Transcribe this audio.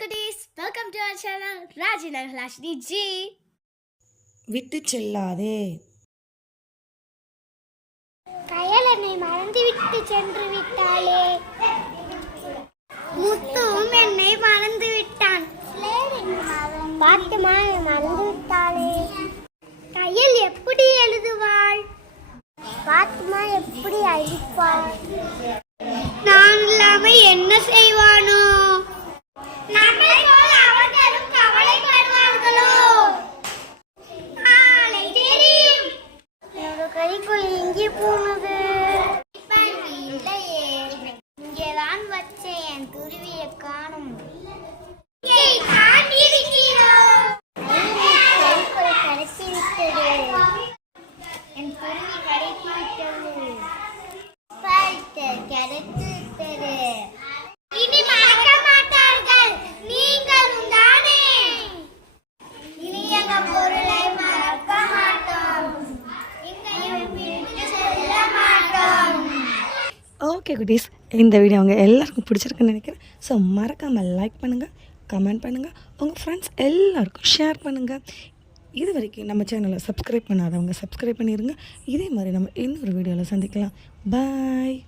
குட்டீஸ் welcome to our channel ராஜினர் ஹலாஷினி ஜி விட்டு செல்லாதே. கயல் என்னை மறந்துவிட்டு சென்று விட்டாளே முத்துவும் என்னை மறந்து விட்டான். பாத்துமா மறந்து விட்டாளே. கையில் எப்படி எழுதுவாள்? பாத்துமா எப்படி அழிப்பாள்? எங்கே போனது இங்கேதான் வச்சேன் என் ஓகே குட்டீஸ் இந்த வீடியோ அவங்க எல்லாருக்கும் பிடிச்சிருக்குன்னு நினைக்கிறேன். ஸோ மறக்காமல் லைக் பண்ணுங்கள் கமெண்ட் பண்ணுங்கள் உங்கள் ஃப்ரெண்ட்ஸ் எல்லாருக்கும் ஷேர் பண்ணுங்கள் இது வரைக்கும் நம்ம சேனலை சப்ஸ்கிரைப் பண்ணாதவங்க சப்ஸ்கிரைப் பண்ணிடுங்க இதே மாதிரி நம்ம இன்னொரு வீடியோவில் சந்திக்கலாம். பாய்